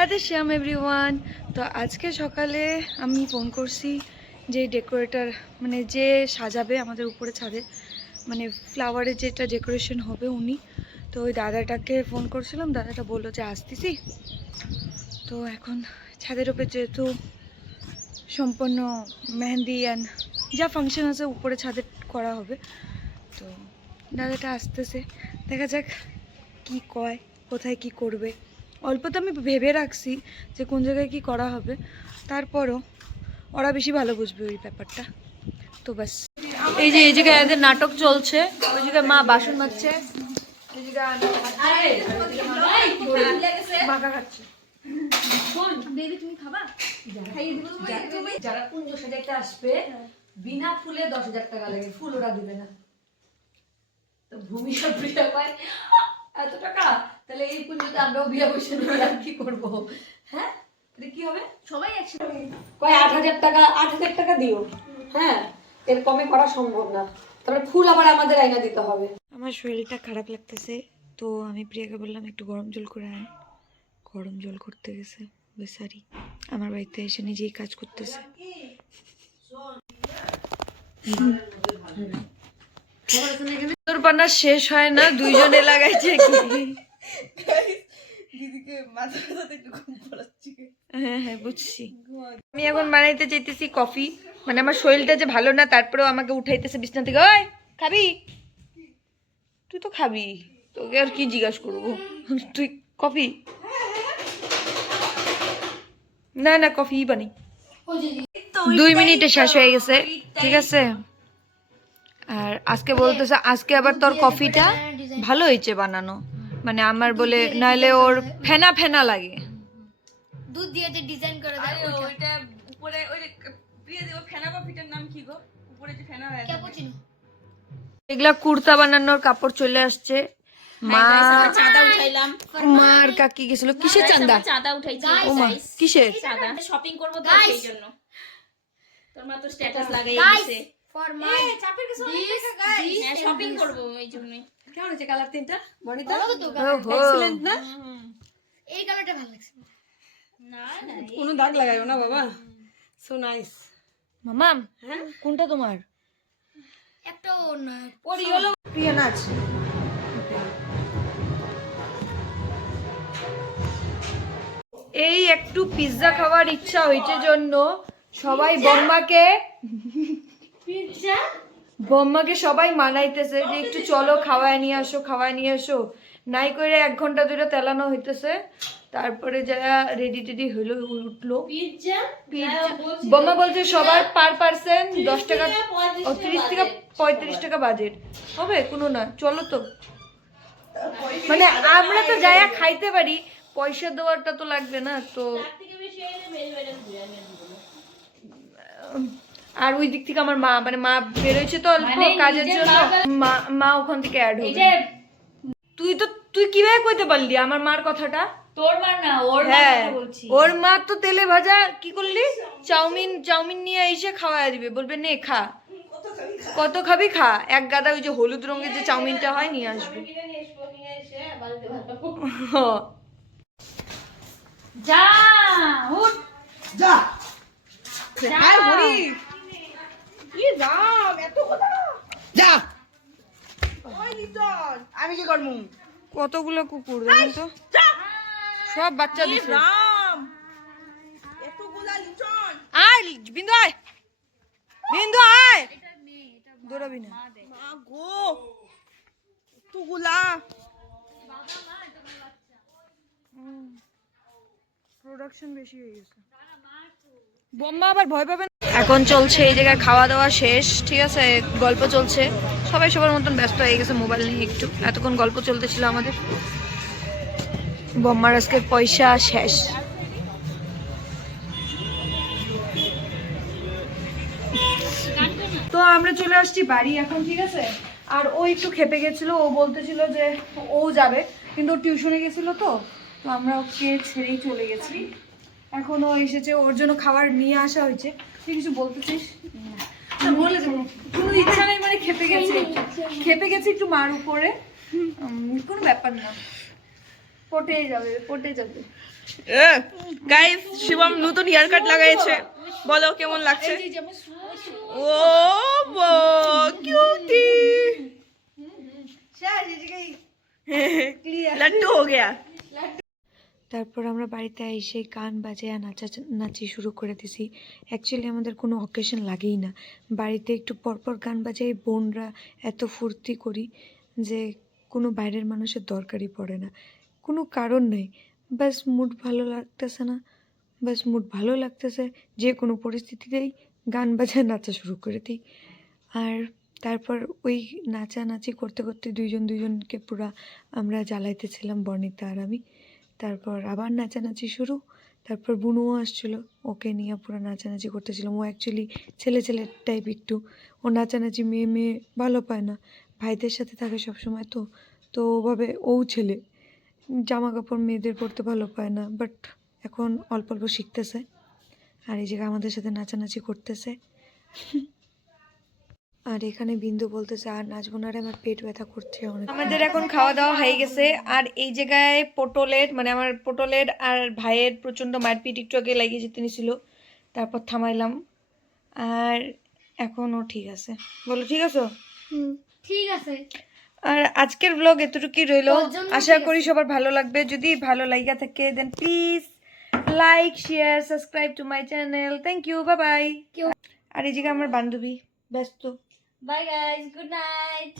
রাধে শ্যাম everyone. তো আজকে সকালে আমি ফোন করছি যে ডেকোরেটর মানে যে সাজাবে আমাদের উপরে ছাদে, মানে ফ্লাওয়ারের যেটা ডেকোরেশন হবে উনি। তো ওই দাদাটাকে ফোন করছিলাম, দাদাটা বললো যে আসতেছি। তো এখন ছাদের উপরে যেহেতু সম্পূর্ণ মেহেন্দি অ্যান্ড যা ফাংশন আছে উপরে ছাদে করা হবে, তো দাদাটা আসতেছে। দেখা যাক কি কয়, কোথায় কি করবে। অল্প তো আমি ভেবে রাখছি যে কোন জায়গায় কি করা হবে, তারপরও ওরা বেশি ভালো বুঝবে ওই ব্যাপারটা। তো বাস এই জায়গায় এদের নাটক চলছে, ওই জায়গায় মা বাসন মাজছে, এই জায়গায় মাখা খাচ্ছে। যারা কুঞ্জ সাজাইতে আসবে বিনা ফুলে 10,000 টাকা লাগে, ফুল ওরা দিবে না। তো ভূমিকা প্রিয়া পায় এত টাকা, তাহলে এই পুজোতে আমরাও বিয়া বসে আর কি করবো? হ্যাঁ কি হবে, সবাই একসাথে কয় 8,000 টাকা, 8,000 টাকা দিও। হ্যাঁ, এর কমে করা সম্ভব না, তারপরে ফুল আবার আমাদের আইনা দিতে হবে। আমার শরীরটা খারাপ লাগতেছে, তো আমি প্রিয়াকে বললাম একটু গরম জল করে আন। গরম জল করতে গেছে বেচারি, আমার বাড়িতে এসে নিজেই কাজ করতেছে। পান্না শেষ হয় না, দুইজনে লাগাইছে কি দিদিকে মাথা ব্যথাতে একটু ঘুম পড়াচ্ছি। হ্যাঁ হ্যাঁ বুঝছি। আমি এখন বানাইতে চাইতেছি কফি, মানে আমার শরীরটা যে ভালো না, তারপরেও আমাকে উঠাইতেছে বিছনা থেকে। ওই খাবি? তুই তো খাবি, তোকে আর কি জিজ্ঞাসা করবো। তুই কফি? না না কফি বানি। 2 মিনিটে শেষ হয়ে গেছে, ঠিক আছে। আর আজকে বলতেছে আজকে আবার তোর কফিটা ভালো হয়েছে বানানো, মানে আমার বলে নাইলে ওর ফেনা ফেনা লাগে। দুধ দিয়ে যে ডিজাইন করে দেয় ওইটা উপরে ওই প্রিয়া দেব ফেনা কফিটার নাম কি গো, উপরে যে ফেনা হয় ক্যাপুচিনো। এগুলা কুর্তা বানানোর কাপড় চলে আসছে। মা চাঁদা উঠাইলাম, মার কাকি গেছিল কিসের চাঁদা? চাঁদা উঠাইছি। ও মা কিসের চাঁদা? শপিং করব তো সেই জন্য। তোর মা তো স্ট্যাটাস লাগাই দিয়েছে ফর মাই চাপের কিছু গাইস, হ্যাঁ শপিং করব এই জন্যই। কেমন হচ্ছে কালার তিনটা? বনিতা ওহো এক্সিলেন্ট না? এই কালারটা ভালো লাগছে। না না কোনো দাগ লাগাইও না বাবা, সো নাইস। মামাম হ্যাঁ কোনটা তোমার? একটা না পরি হলো প্রিয়া নাচ। এই একটু পিৎজা খাওয়ার ইচ্ছা হয়েছে জন্য সবাই বম্মাকে সবাই মানাইতেছে যে একটু চলো খাওয়ায় নিয়ে আসো, খাওয়ায় নিয়ে আসো। নাই করে 1 ঘন্টা ধরে তেলানো হইতেছে, তারপরে যারা রেডি টেডি হইলো উঠলো। বম্মা বলছে সবার পার পার্সন 10 টাকা, 30 থেকে 35 টাকা বাজেট হবে, কোনো না চলো তো। মানে আমরা তো যাইয়া খাইতে পারি, পয়সা দেওয়ারটা তো লাগবে না তো। আর ওই দিক থেকে আমার মা, মানে মা বেরোইছে তো অল্প কাজের জন্য, মা ওখান থেকে অ্যাড হবে। তুই কিভাবে কইতে পারলি আমার মার কথাটা? তোর মা না, ওর মা কথা বলছি। ওর মা তো তেলে ভাজা কি করলি, চাউমিন নিয়ে এসে খাওয়ায় দিবে, বলবে নে খা, কত খাবি খা। এক গাদা ওই যে হলুদ রঙের যে চাউমিনটা হয় নিয়ে আসবে। যা উঠ যা আর হরি কি রাম এত কথা যা। ওই লিটন আমি কি করমু? কতগুলো কুকুর দেখেন তো, সব বাচ্চা দিছে। রাম এতগুলা লিটন। আয় বিন্দু আয়, বিন্দু আয়, দৌড়াবি না মা গো এতগুলা। প্রোডাকশন বেশি হয়ে গেছে, বোম্মা আবার ভয় পাবে না। এখন চলছে এই জায়গায় খাওয়া দাওয়া শেষ, ঠিক আছে, গল্প চলছে, সবাই সবার মতন ব্যস্ত হয়ে গেছে মোবাইল নিয়ে। একটু এতক্ষণ গল্প চলতেছিল আমাদের। বোম্মার আজকে পয়সা শেষ। তো আমরা চলে আসছি বাড়ি এখন, ঠিক আছে। আর ও একটু খেপে গেছিল, ও বলতেছিল যে ও যাবে, কিন্তু ও টিউশনে গেছিল, তো আমরা ওকে ছেড়েই চলে গেছি। এখন ও এসেছে, ওর জন্য খাবার নিয়ে আসা হয়েছে। তুই কিছু বলতেছিস? বলে দেবো, কোনো ইচ্ছা নেই, মানে খেপে গেছে একটু মার উপরে, কোনো ব্যাপার না, পটে যাবে। গাইস শিবম নতুন হেয়ার কাট লাগাইছে, বলো কেমন লাগছে? ও বো কিউটি, লাড্ডু হো গয়া। তারপর আমরা বাড়িতে এসে গান বাজিয়ে নাচি শুরু করে দিছি। অ্যাকচুয়ালি আমাদের কোনো অকেশন লাগেই না, বাড়িতে একটু পরপর গান বাজাই বোনরা এত ফুর্তি করি যে কোনো বাইরের মানুষের দরকারই পড়ে না, কোনো কারণ নেই, বাস মুড ভালো লাগতেছে না, বাস মুড ভালো লাগতেছে যে কোনো পরিস্থিতিতেই গান বাজায় নাচা শুরু করে দিই। আর তারপর ওই নাচানাচি করতে করতে দুইজনকে পুরা আমরা জ্বালাইতেছিলাম, বর্ণিতা আর আমি। তারপর আবার নাচানাচি শুরু, তারপর বুনুও আসছিল, ওকে নিয়ে পুরো নাচানাচি করতেছিলাম। ও অ্যাকচুয়ালি ছেলে টাইপ একটু, ও নাচানাচি মেয়ে ভালো পায় না, ভাইদের সাথে থাকে সবসময়, তো ওভাবে ও ছেলে জামা কাপড় মেয়েদের পরতে ভালো পায় না, বাট এখন অল্প অল্প শিখতেছে আর এই জায়গায় আমাদের সাথে নাচানাচি করতেছে। আর এখানে বিন্দু বলতেছে আর নাচবো না রে, আমার পেট ব্যথা করছে অনেক। আমাদের এখন খাওয়া দাওয়া হয়ে গেছে, আর এই জায়গায় পটলের মানে আমার পটলের আর ভাইয়ের প্রচণ্ড মারপিট একটু আগে লাগিয়ে যেতে নিছিল, তারপর থামাইলাম, আর এখনও ঠিক আছে। বলো ঠিক আছে? ঠিক আছে। আর আজকের ব্লগ এতটুকুই রইলো, ওর জন্য আশা ঠিক করি সবার ভালো লাগবে। যদি ভালো লাগা থাকে then please like share subscribe to my channel. Thank you, bye bye. আর এই জায়গায় আমার বান্ধবী ব্যস্ত। Bye guys, good night.